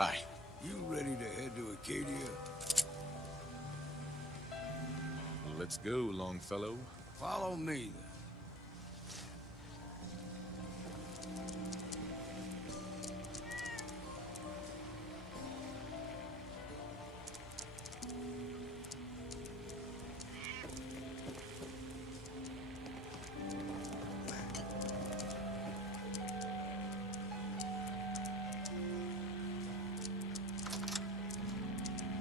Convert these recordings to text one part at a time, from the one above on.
Aye. You ready to head to Acadia? Let's go, Longfellow. Follow me, then.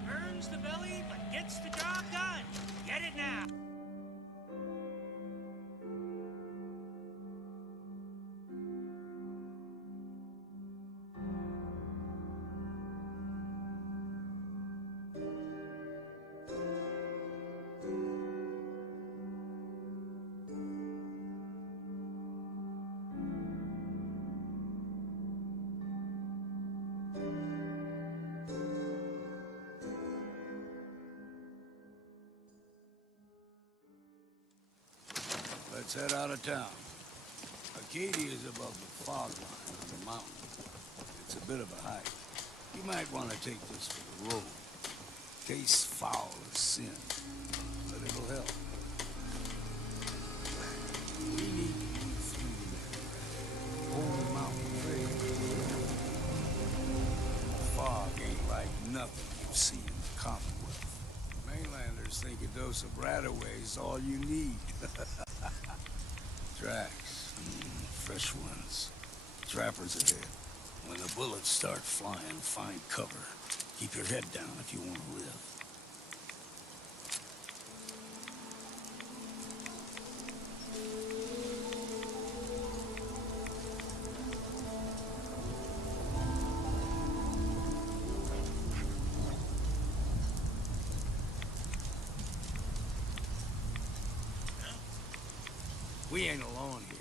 Burns the belly, but gets the job done. Get it now. Let's head out of town. Acadia is above the fog line on the mountain. It's a bit of a hike. You might want to take this for the road. Tastes foul as sin, but it'll help. We need to move through that old mountain trail. The fog ain't like nothing you've seen in the Commonwealth. Mainlanders think a dose of Radaway is all you need. Tracks. Fresh ones. Trappers ahead. When the bullets start flying, find cover. Keep your head down if you want to live. We ain't alone here.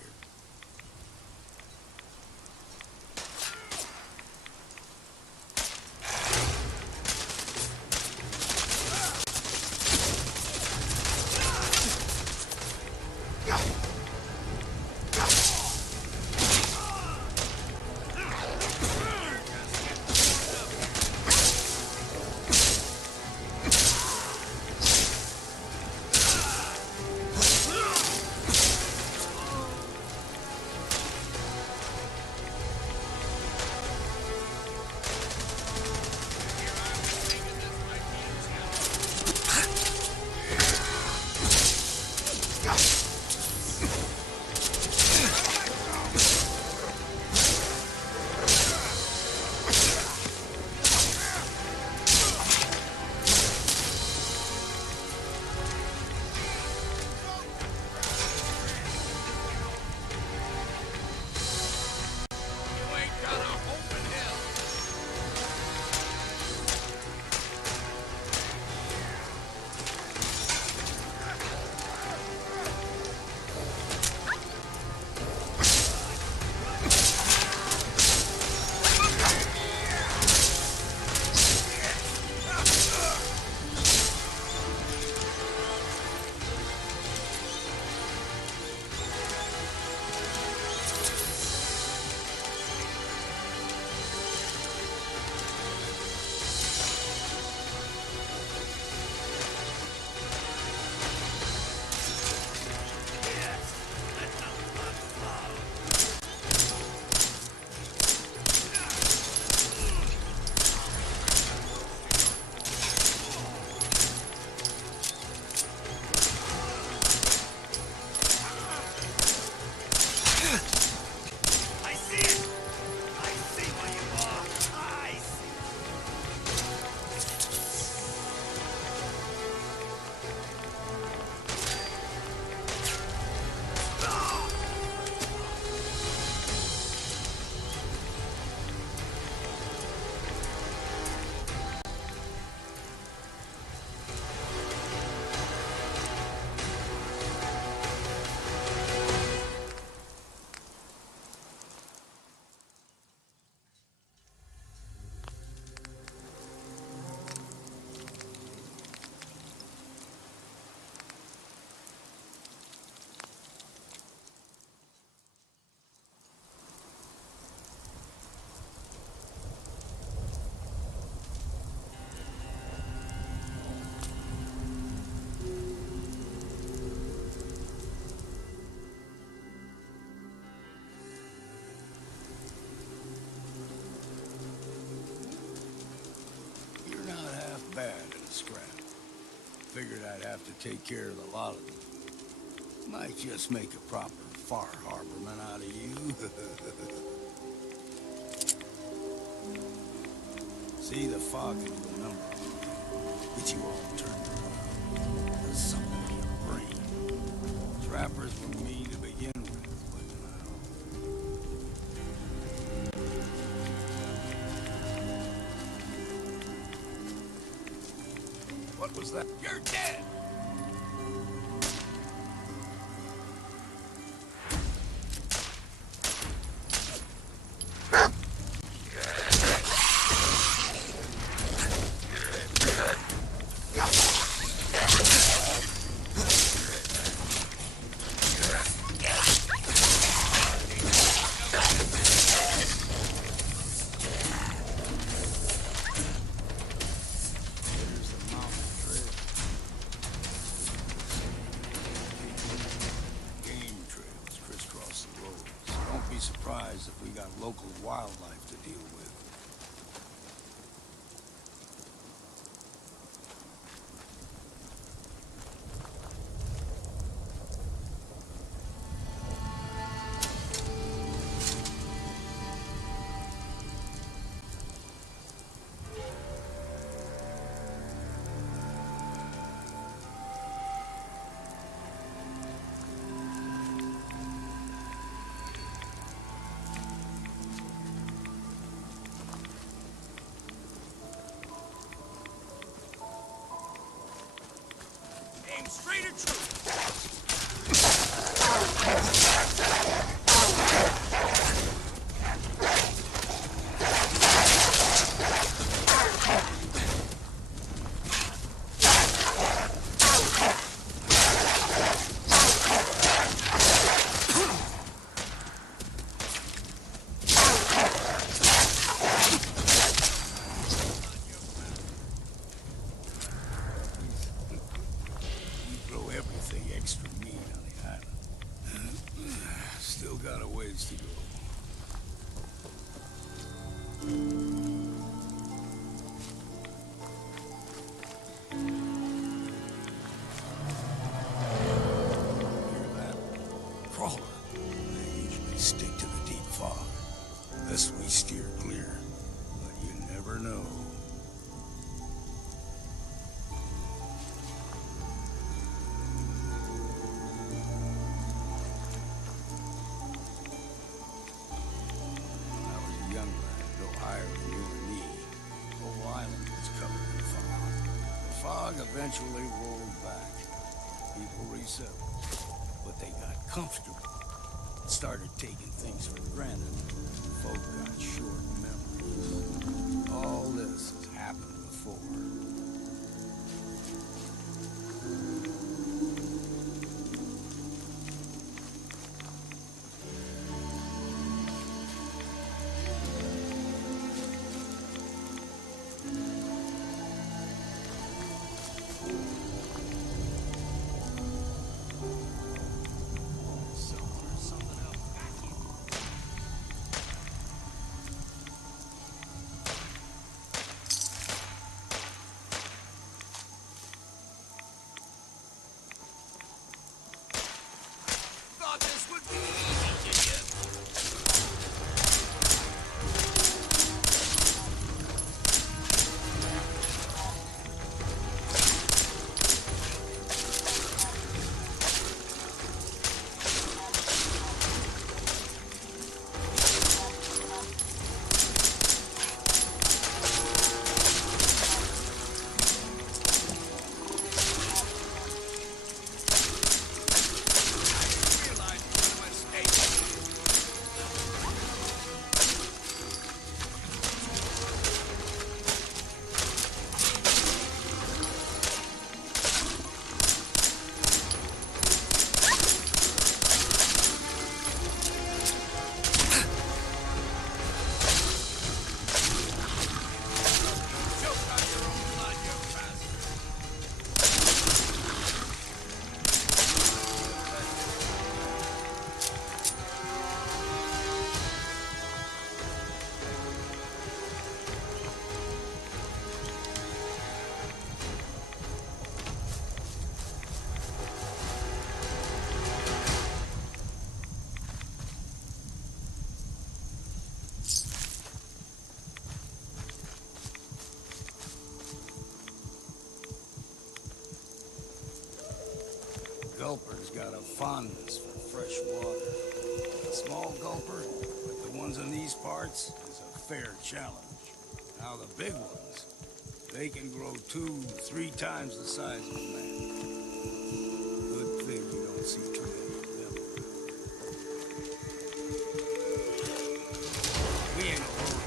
figured I'd have to take care of the lot of them. Might just make a proper far harborman out of you. See, the fog can do a number on you. Get you all turned around. Does something in your brain. Trappers were mean to begin with, but what was that? You're dead! Surprised if we got local wildlife to deal with. Aim straight at true. Everything extra mean on the island. Still got a ways to go. Hear that? Crawler. They usually stick to the deep fog. Unless we steer clear. But you never know. Fog eventually rolled back. People resettled, but they got comfortable. Started taking things for granted. Folk got short memories. All this has happened before. gulper's got a fondness for fresh water. A small gulper, like the ones in these parts, is a fair challenge. Now the big ones, they can grow 2-3 times the size of a man. Good thing you don't see too many of them. We ain't alone.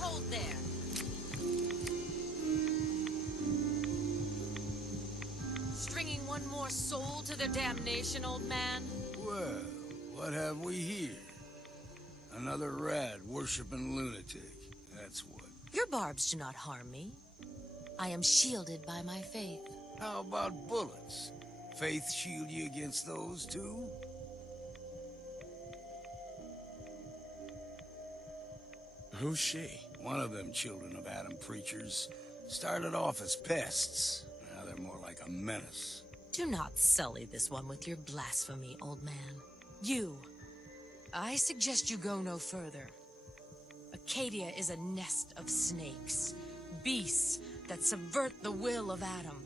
Hold there. Stringing one more soul to their damnation, old man? Well, what have we here? Another rad-worshipping lunatic. That's what. Your barbs do not harm me. I am shielded by my faith. How about bullets? Faith shield you against those, too? Who's she? One of them children of Adam preachers started off as pests. Now they're more like a menace. Do not sully this one with your blasphemy, old man. You. I suggest you go no further. Acadia is a nest of snakes. Beasts that subvert the will of Adam.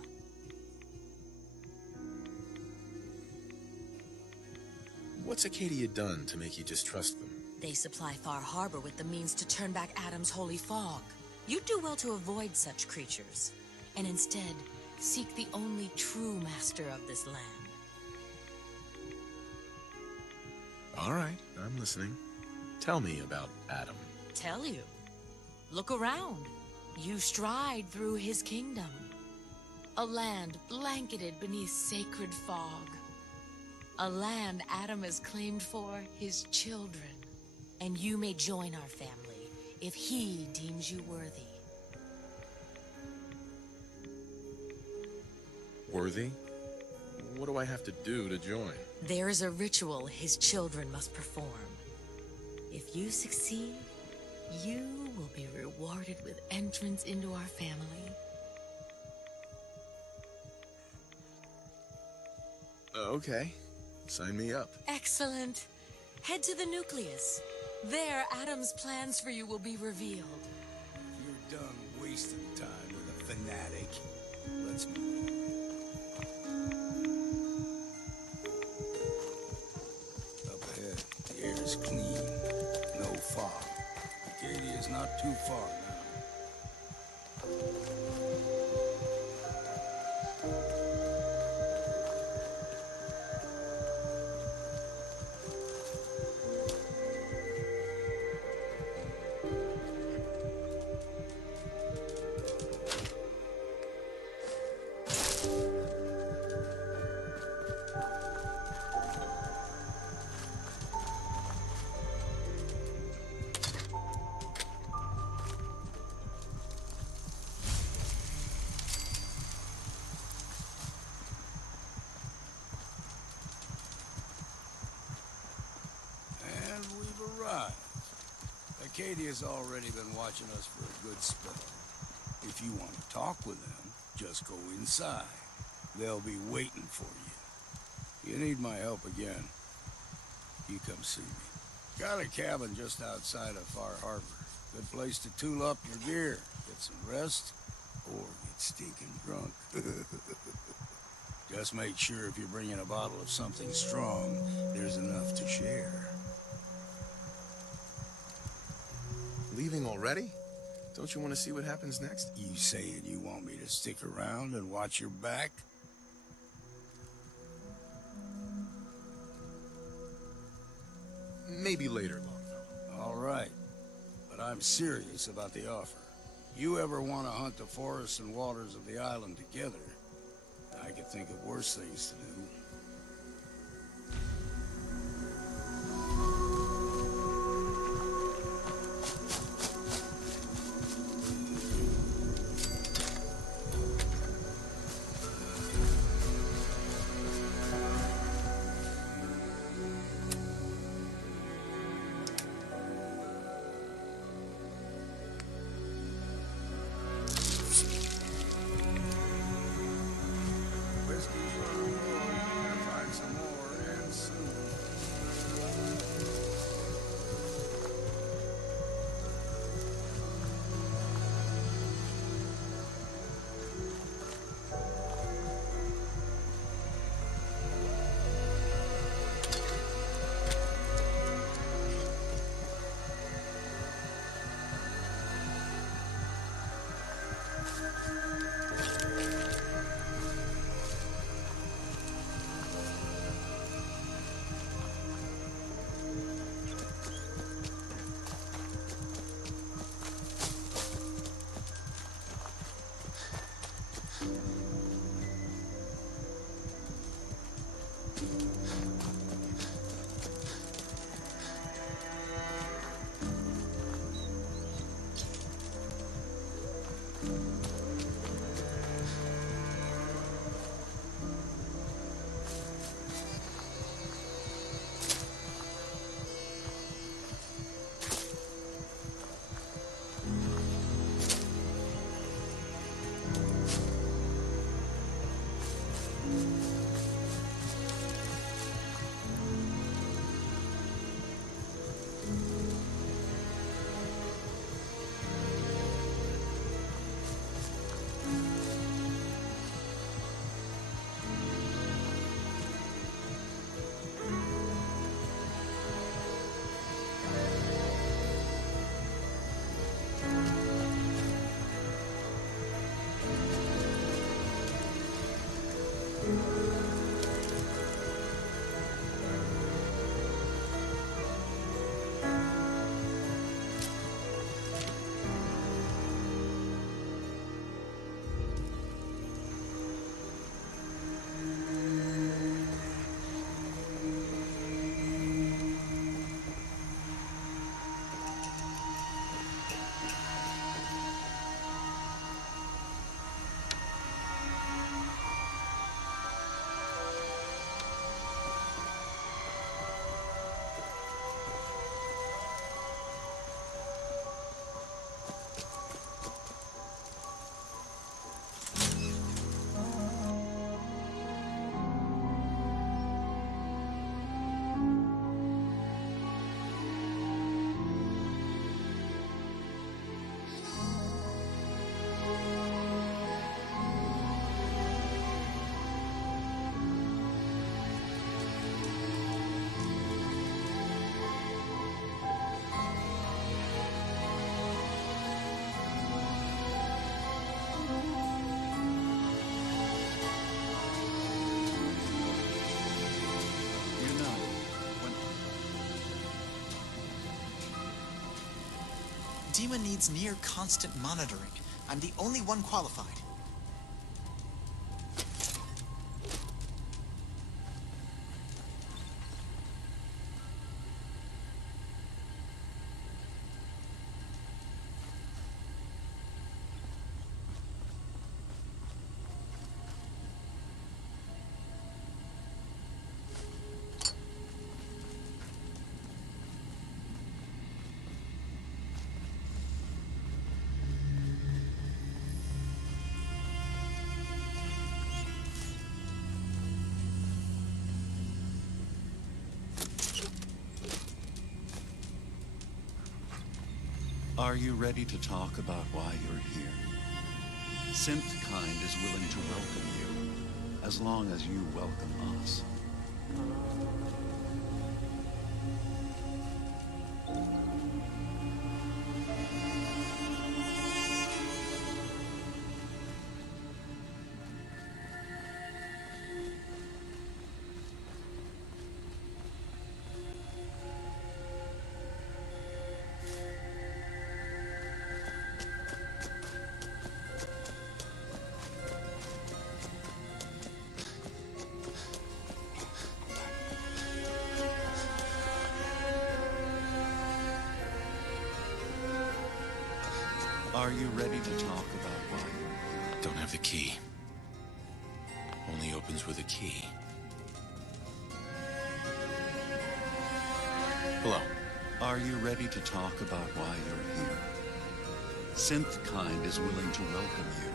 What's Acadia done to make you distrust them? They supply Far Harbor with the means to turn back Adam's holy fog. You'd do well to avoid such creatures, and instead seek the only true master of this land. All right, I'm listening. Tell me about Adam. Tell you. Look around. You stride through his kingdom. A land blanketed beneath sacred fog. A land Adam has claimed for his children. And you may join our family if he deems you worthy. Worthy? What do I have to do to join? There is a ritual his children must perform. If you succeed, you will be rewarded with entrance into our family. Okay. Sign me up. Excellent. Head to the nucleus. There, Adam's plans for you will be revealed. You're done wasting time with a fanatic. Let's move. Up ahead, the air's clean. No fog. Acadia's not too far now. Acadia's already been watching us for a good spell. If you want to talk with them, just go inside. They'll be waiting for you. You need my help again, you come see me. Got a cabin just outside of Far Harbor. Good place to tool up your gear, get some rest, or get stinking drunk. Just make sure if you're bringing a bottle of something strong, there's enough to share. Leaving already? Don't you want to see what happens next? You saying you want me to stick around and watch your back? Maybe. Maybe later, Longfellow. All right. But I'm serious about the offer. You ever want to hunt the forests and waters of the island together, I could think of worse things to do. Whiskey's running low. Gotta find some more, and soon. ДИМА needs near constant monitoring. I'm the only one qualified. Are you ready to talk about why you're here? Synthkind is willing to welcome you, as long as you welcome us. Are you ready to talk about why you're here? Don't have the key. Only opens with a key. Hello. Are you ready to talk about why you're here? Synth kind is willing to welcome you,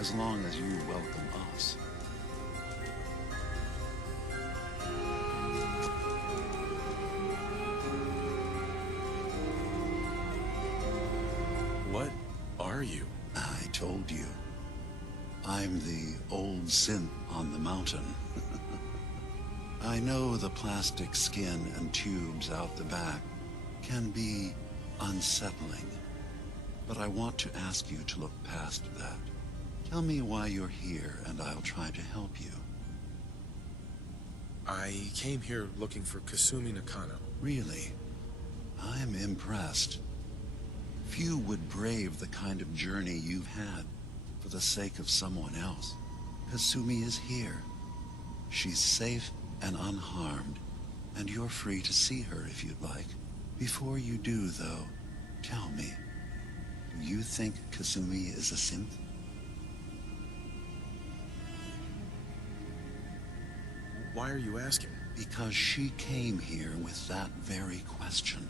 as long as you welcome us. What are you? I told you. I'm the old synth on the mountain. I know the plastic skin and tubes out the back can be unsettling, but I want to ask you to look past that. Tell me why you're here, and I'll try to help you. I came here looking for Kasumi Nakano. Really? I'm impressed. Few would brave the kind of journey you've had for the sake of someone else. Kasumi is here. She's safe and unharmed, and you're free to see her if you'd like. Before you do, though, tell me, do you think Kasumi is a synth? Why are you asking? Because she came here with that very question,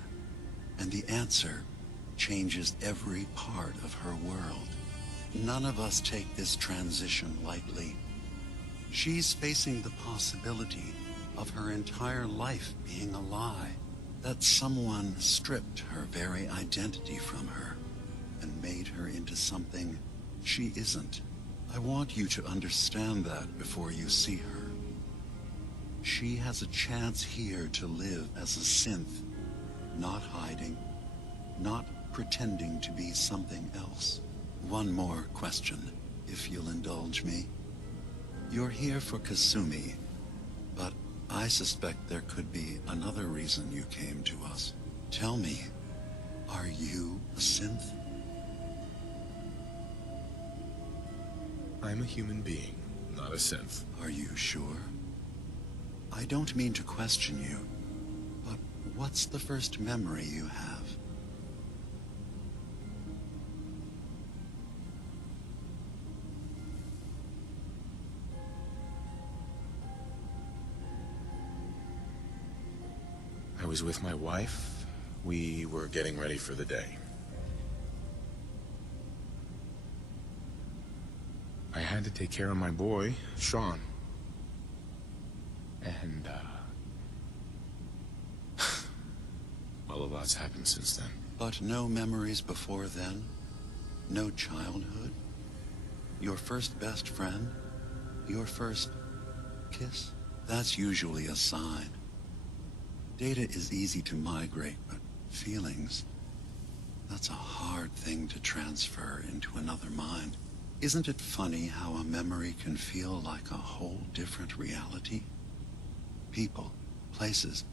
and the answer changes every part of her world. None of us take this transition lightly. She's facing the possibility of her entire life being a lie, that someone stripped her very identity from her and made her into something she isn't. I want you to understand that before you see her. She has a chance here to live as a synth, not hiding, not pretending to be something else. One more question, if you'll indulge me. You're here for Kasumi, but I suspect there could be another reason you came to us. Tell me, are you a synth? I'm a human being, not a synth. Are you sure? I don't mean to question you, but what's the first memory you have? I was with my wife. We were getting ready for the day. I had to take care of my boy, Sean. And, well, a lot's happened since then. But no memories before then? No childhood? Your first best friend? Your first kiss? That's usually a sign. Data is easy to migrate, but feelings, that's a hard thing to transfer into another mind. Isn't it funny how a memory can feel like a whole different reality? People, places,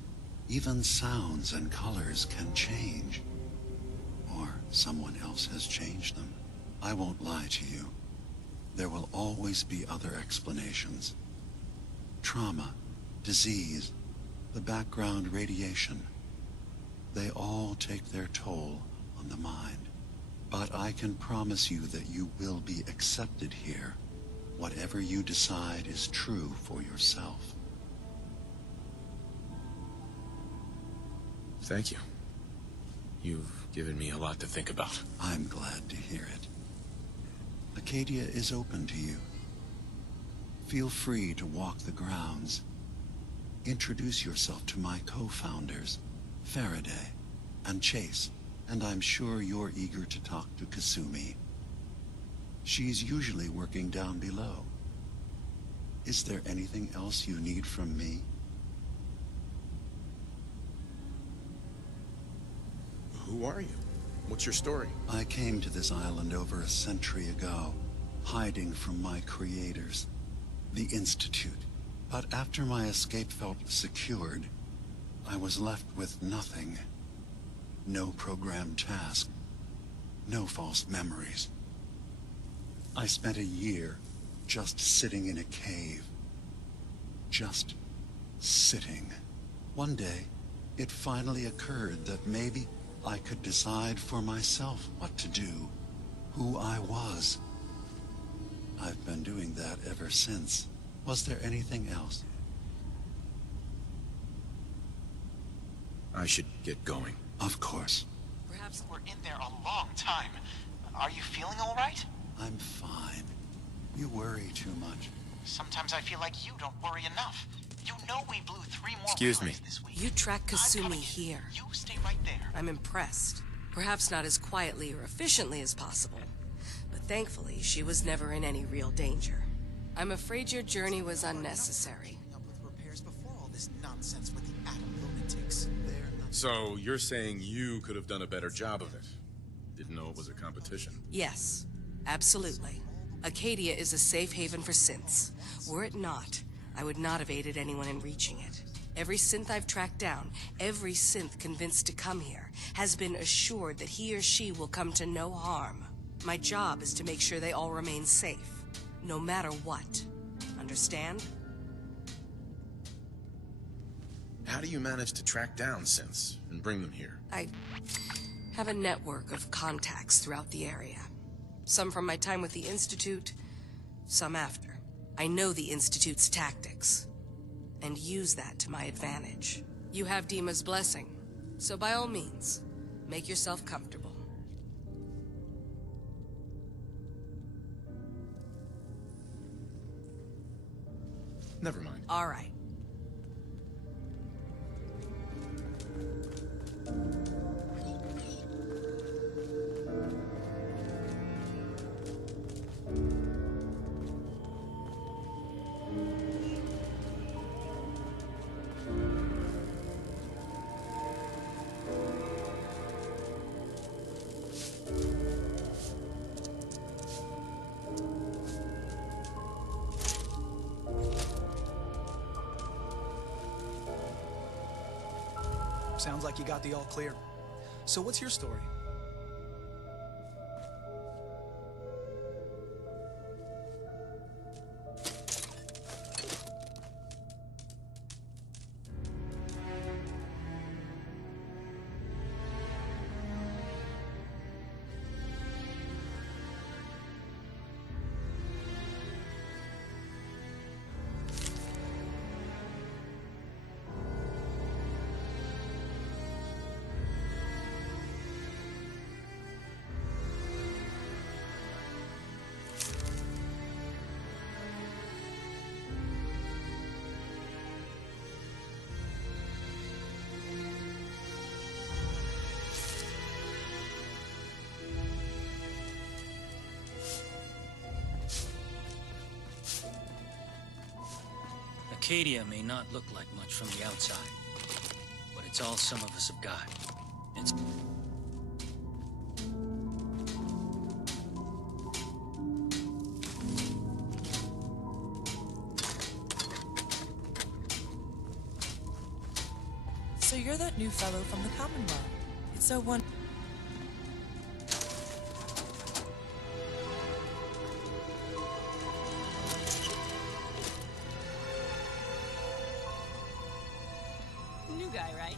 even sounds and colors can change. Or someone else has changed them. I won't lie to you. There will always be other explanations. Trauma, disease, the background radiation. They all take their toll on the mind. But I can promise you that you will be accepted here. Whatever you decide is true for yourself. Thank you. You've given me a lot to think about. I'm glad to hear it. Acadia is open to you. Feel free to walk the grounds. Introduce yourself to my co-founders, Faraday and Chase, and I'm sure you're eager to talk to Kasumi. She's usually working down below. Is there anything else you need from me? Who are you? What's your story? I came to this island over a century ago, hiding from my creators, the Institute. But after my escape felt secured, I was left with nothing. No programmed task, no false memories. I spent a year just sitting in a cave. Just sitting. One day, it finally occurred that maybe I could decide for myself what to do. who I was. I've been doing that ever since. Was there anything else? I should get going. Of course. Perhaps we're in there a long time. Are you feeling all right? I'm fine. You worry too much. Sometimes I feel like you don't worry enough. You know we blew 3 more Excuse me. relays this week. You tracked I'm Kasumi coming in. here. You stay right there. I'm impressed. Perhaps not as quietly or efficiently as possible, but thankfully she was never in any real danger. I'm afraid your journey was unnecessary. Keeping up with repairs before all this nonsense with the atom lunatics. So, you're saying you could have done a better job of it? Didn't know it was a competition. Yes, absolutely. Acadia is a safe haven for synths. Were it not, I would not have aided anyone in reaching it. Every synth I've tracked down, every synth convinced to come here, has been assured that he or she will come to no harm. My job is to make sure they all remain safe, no matter what. Understand? How do you manage to track down synths and bring them here? I have a network of contacts throughout the area. Some from my time with the Institute, some after. I know the Institute's tactics, and use that to my advantage. You have DIMA's blessing, so by all means, make yourself comfortable. Never mind. All right. Sounds like you got the all clear. So what's your story? Acadia may not look like much from the outside, but it's all some of us have got. It's... So you're that new fellow from the Commonwealth. It's so wonderful. New guy, right?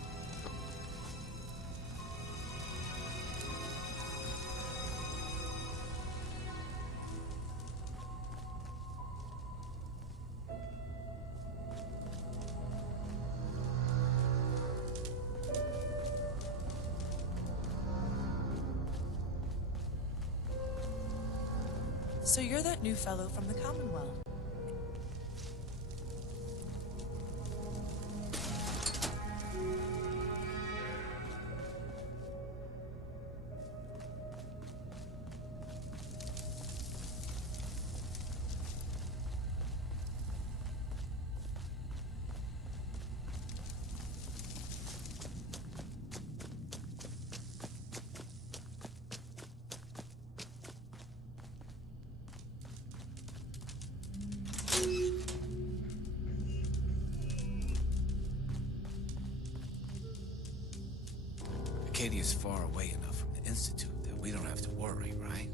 So you're that new fellow from the Commonwealth. Acadia's far away enough from the Institute that we don't have to worry, right?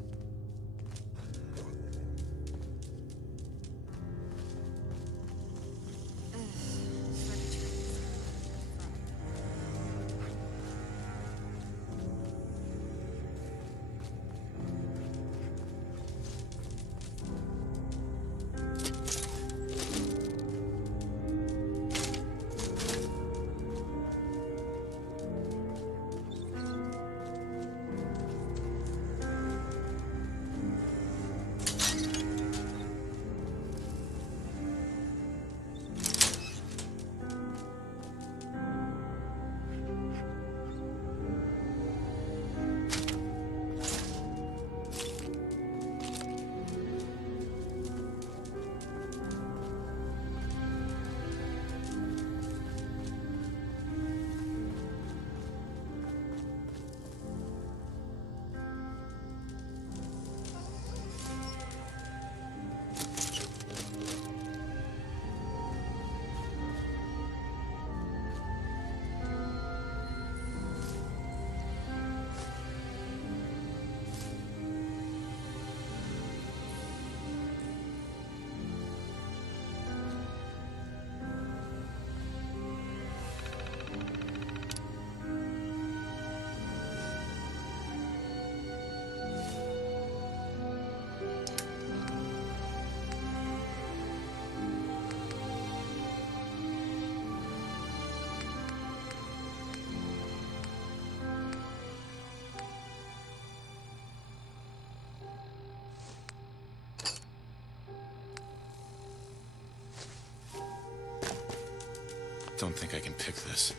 don't think I can pick this.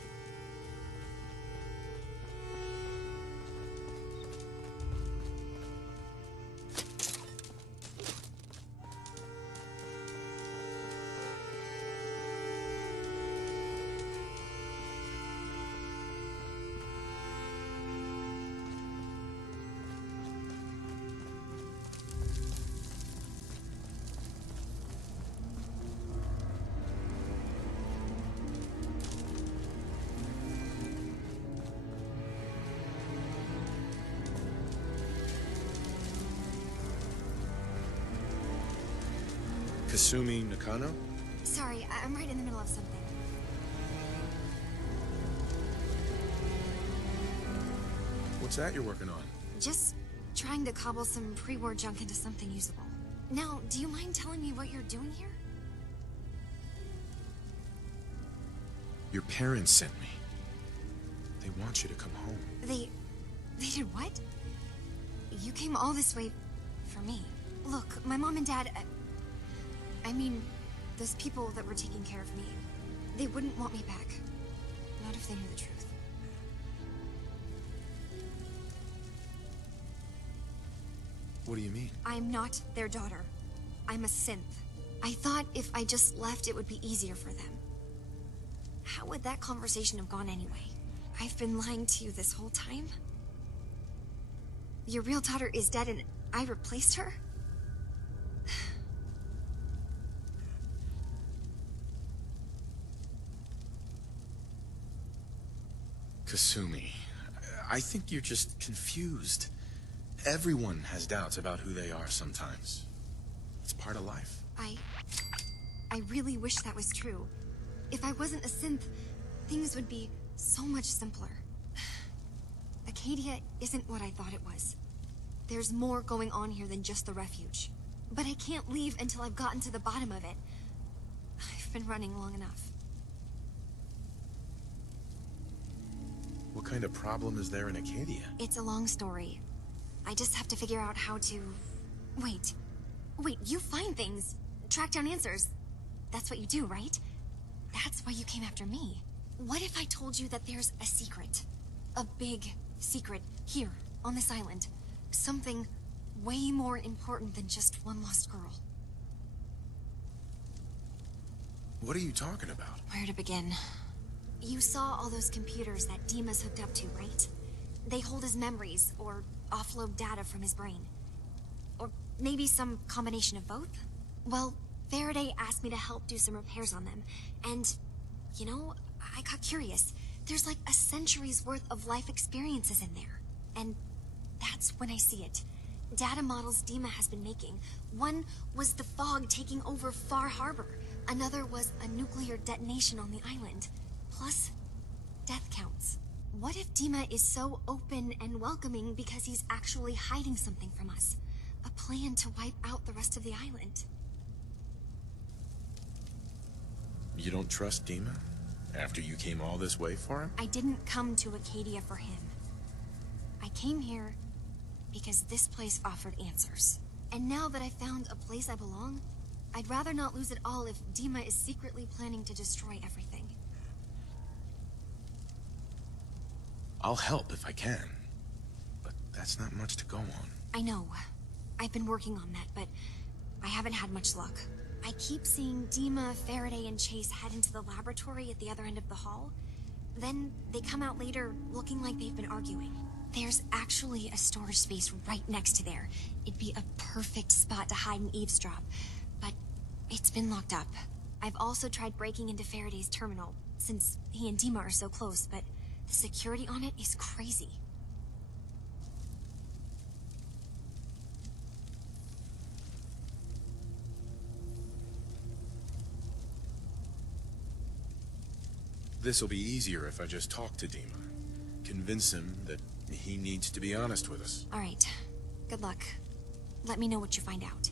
Kasumi Nakano? Sorry, I'm right in the middle of something. What's that you're working on? Just trying to cobble some pre-war junk into something usable. Now, do you mind telling me what you're doing here? Your parents sent me. They want you to come home. They did what? You came all this way for me. Look, my mom and dad, I mean, those people that were taking care of me, they wouldn't want me back. Not if they knew the truth. What do you mean? I'm not their daughter. I'm a synth. I thought if I just left, it would be easier for them. How would that conversation have gone anyway? I've been lying to you this whole time? Your real daughter is dead and I replaced her? Kasumi, I think you're just confused. Everyone has doubts about who they are sometimes. It's part of life. I really wish that was true. If I wasn't a synth, things would be so much simpler. Acadia isn't what I thought it was. There's more going on here than just the refuge. But I can't leave until I've gotten to the bottom of it. I've been running long enough. What kind of problem is there in Acadia? It's a long story. I just have to figure out how to... Wait, you find things. Track down answers. That's what you do, right? That's why you came after me. What if I told you that there's a secret? A big secret here, on this island. Something way more important than just one lost girl. What are you talking about? Where to begin? You saw all those computers that DIMA's hooked up to, right? They hold his memories, or offload data from his brain. Or maybe some combination of both? Well, Faraday asked me to help do some repairs on them, and, you know, I got curious. There's like a century's worth of life experiences in there. And that's when I see it. Data models DIMA has been making. One was the fog taking over Far Harbor. Another was a nuclear detonation on the island. Plus, death counts. What if DIMA is so open and welcoming because he's actually hiding something from us? A plan to wipe out the rest of the island. You don't trust DIMA? After you came all this way for him? I didn't come to Acadia for him. I came here because this place offered answers. And now that I found a place I belong, I'd rather not lose it all if DIMA is secretly planning to destroy everything. I'll help if I can. But that's not much to go on. I know. I've been working on that, but I haven't had much luck. I keep seeing DIMA, Faraday, and Chase head into the laboratory at the other end of the hall. Then they come out later looking like they've been arguing. There's actually a storage space right next to there. It'd be a perfect spot to hide and eavesdrop, but it's been locked up. I've also tried breaking into Faraday's terminal, since he and DIMA are so close, but the security on it is crazy. This'll be easier if I just talk to DIMA. Convince him that he needs to be honest with us. All right. Good luck. Let me know what you find out.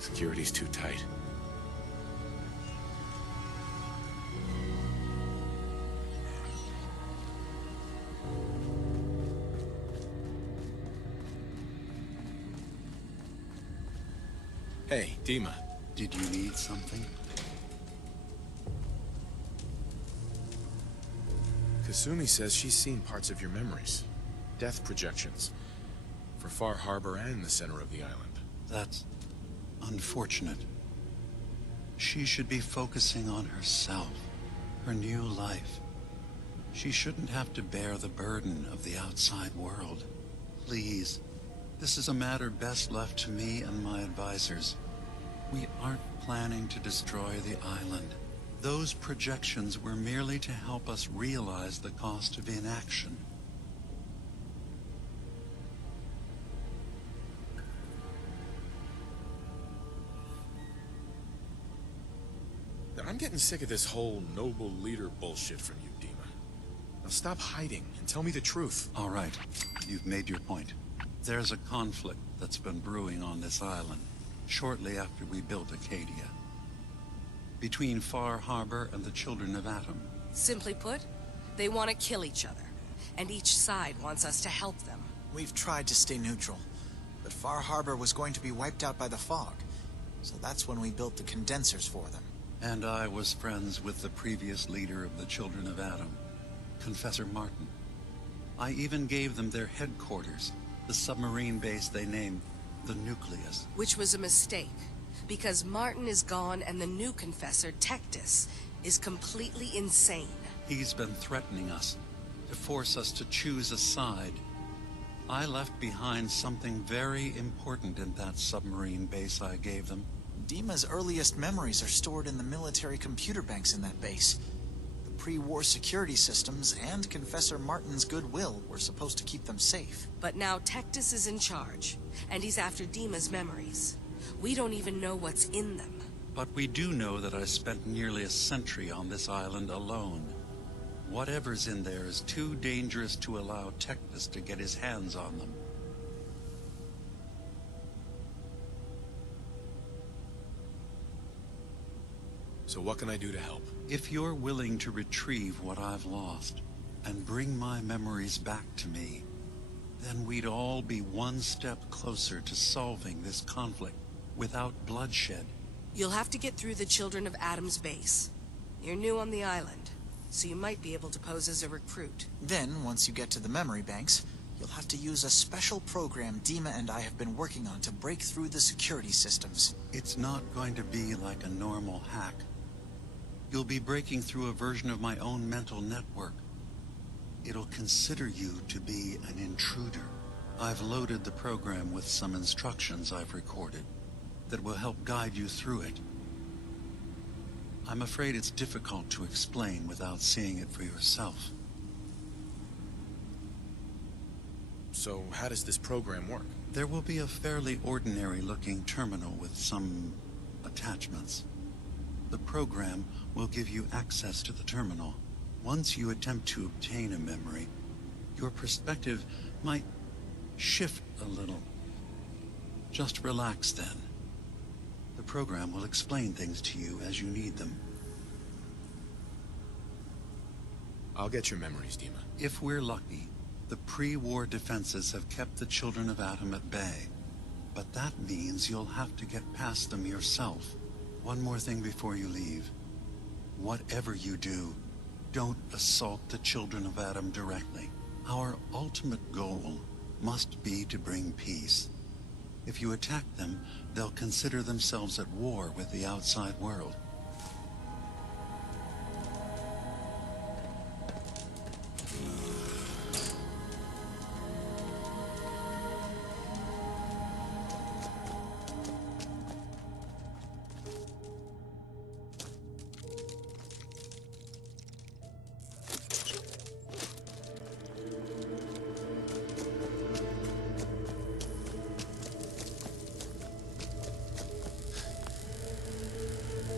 Security's too tight. Hey, ДИМА. Did you need something? Kasumi says she's seen parts of your memories. Death projections. For Far Harbor and the center of the island. That's unfortunate. She should be focusing on herself, her new life. She shouldn't have to bear the burden of the outside world. Please, this is a matter best left to me and my advisors. We aren't planning to destroy the island. Those projections were merely to help us realize the cost of inaction. I'm getting sick of this whole noble leader bullshit from you, ДИМА. Now stop hiding and tell me the truth. All right, you've made your point. There's a conflict that's been brewing on this island shortly after we built Acadia. Between Far Harbor and the Children of Atom. Simply put, they want to kill each other, and each side wants us to help them. We've tried to stay neutral, but Far Harbor was going to be wiped out by the fog, so that's when we built the condensers for them. And I was friends with the previous leader of the Children of Atom, Confessor Martin. I even gave them their headquarters, the submarine base they named the Nucleus. Which was a mistake, because Martin is gone and the new Confessor, Tectus, is completely insane. He's been threatening us, to force us to choose a side. I left behind something very important in that submarine base I gave them. DIMA's earliest memories are stored in the military computer banks in that base. The pre-war security systems and Confessor Martin's goodwill were supposed to keep them safe. But now Tectus is in charge, and he's after ΔΙΜΑ's memories. We don't even know what's in them. But we do know that I spent nearly a century on this island alone. Whatever's in there is too dangerous to allow Tectus to get his hands on them. So what can I do to help? If you're willing to retrieve what I've lost and bring my memories back to me, then we'd all be one step closer to solving this conflict without bloodshed. You'll have to get through the Children of Atom's base. You're new on the island, so you might be able to pose as a recruit. Then, once you get to the memory banks, you'll have to use a special program ΔΙΜΑ and I have been working on to break through the security systems. It's not going to be like a normal hack. You'll be breaking through a version of my own mental network. It'll consider you to be an intruder. I've loaded the program with some instructions I've recorded that will help guide you through it. I'm afraid it's difficult to explain without seeing it for yourself. So how does this program work? There will be a fairly ordinary-looking terminal with some attachments. The program will give you access to the terminal. Once you attempt to obtain a memory, your perspective might shift a little. Just relax then. The program will explain things to you as you need them. I'll get your memories, ΔΙΜΑ. If we're lucky, the pre-war defenses have kept the Children of Atom at bay. But that means you'll have to get past them yourself. One more thing before you leave. Whatever you do, don't assault the Children of Atom directly. Our ultimate goal must be to bring peace. If you attack them, they'll consider themselves at war with the outside world.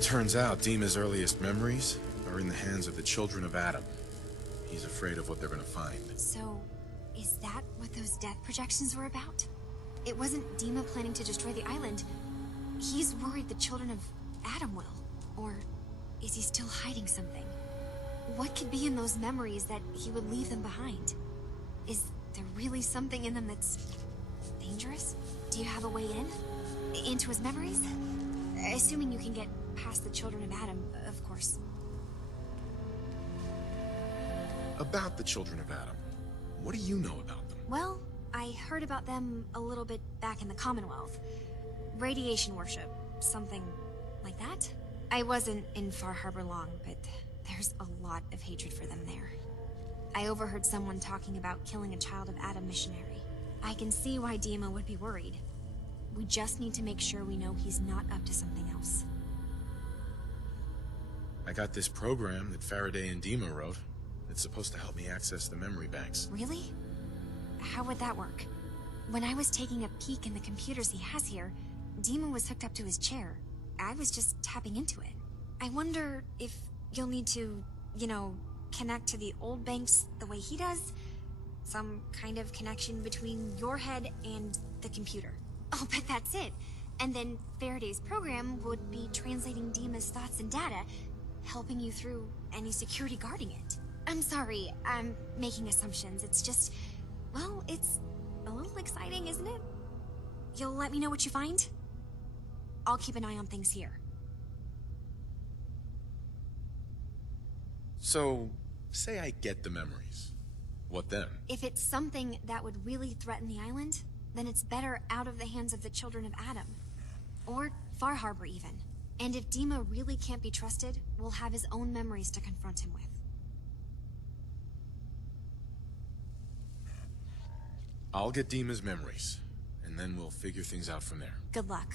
Turns out ΔΙΜA's earliest memories are in the hands of the Children of Atom. He's afraid of what they're gonna find. So, is that what those death projections were about? It wasn't ΔΙΜA planning to destroy the island. He's worried the children of Adam will. Or is he still hiding something? What could be in those memories that he would leave them behind? Is there really something in them that's dangerous? Do you have a way in? Into his memories? Assuming you can get past the children of Adam, of course. About the children of Adam, what do you know about them? Well, I heard about them a little bit back in the Commonwealth. Radiation worship, something like that. I wasn't in Far Harbor long, but there's a lot of hatred for them there. I overheard someone talking about killing a child of Adam missionary. I can see why ДИМА would be worried. We just need to make sure we know he's not up to something else. I got this program that Faraday and ДИМА wrote. It's supposed to help me access the memory banks. Really? How would that work? When I was taking a peek in the computers he has here, ДИМА was hooked up to his chair. I was just tapping into it. I wonder if you'll need to, connect to the old banks the way he does? Some kind of connection between your head and the computer. Oh, but that's it. And then Faraday's program would be translating ДИМA's thoughts and data, helping you through any security guarding it. I'm sorry, I'm making assumptions. It's just, well, it's a little exciting, isn't it? You'll let me know what you find? I'll keep an eye on things here. So, say I get the memories. What then? If it's something that would really threaten the island, then it's better out of the hands of the children of Adam. Or Far Harbor, even. And if ДИМА really can't be trusted, we'll have his own memories to confront him with. I'll get ДИМA's memories, and then we'll figure things out from there. Good luck.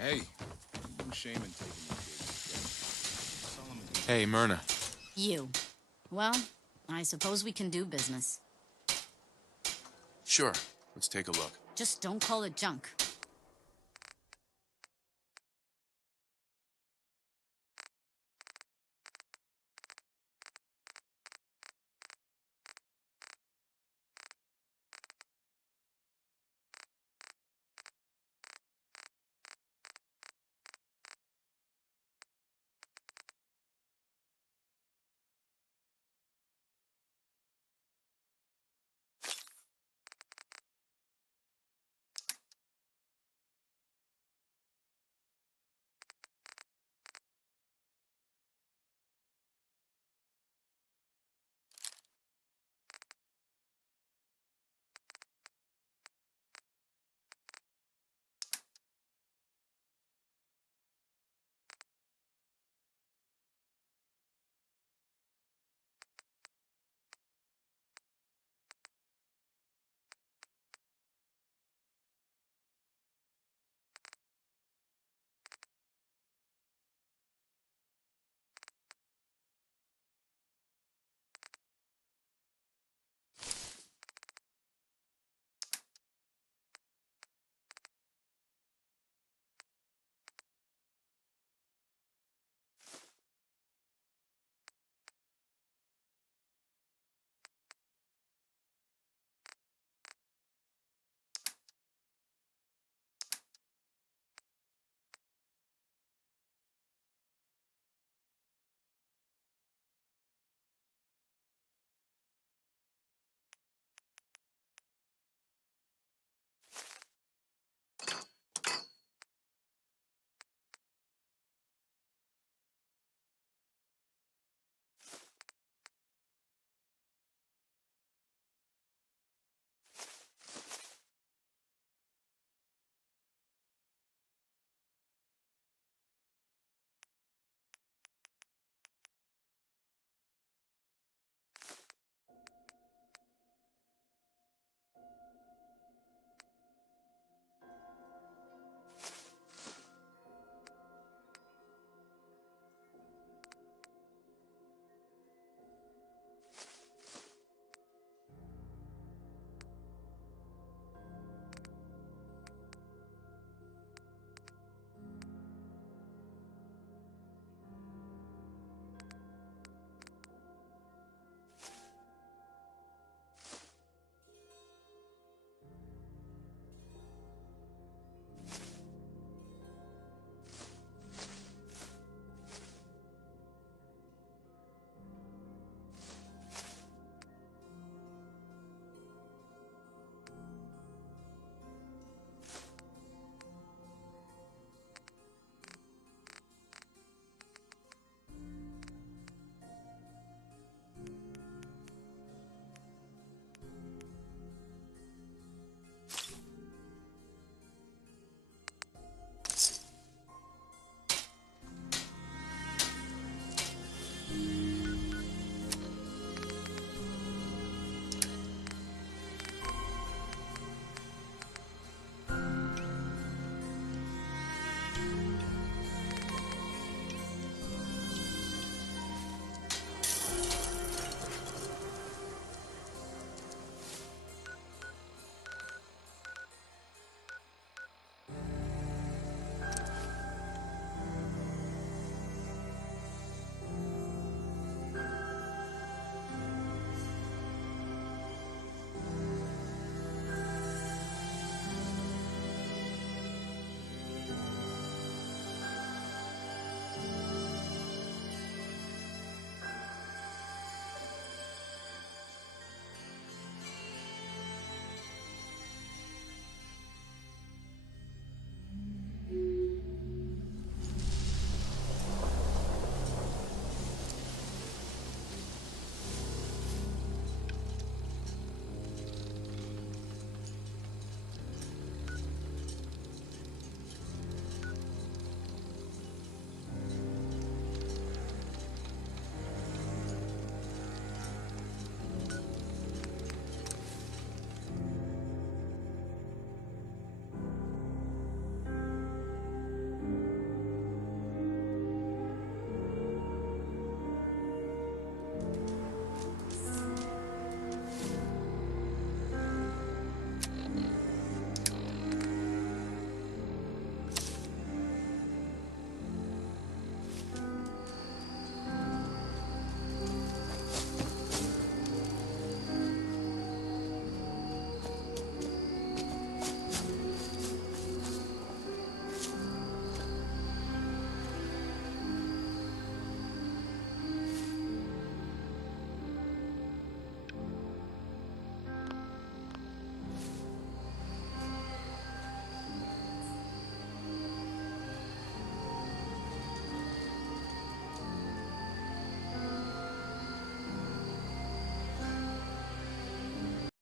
Hey, no shame in taking these cases, okay? Hey, Myrna. You. Well, I suppose we can do business. Sure, let's take a look. Just don't call it junk.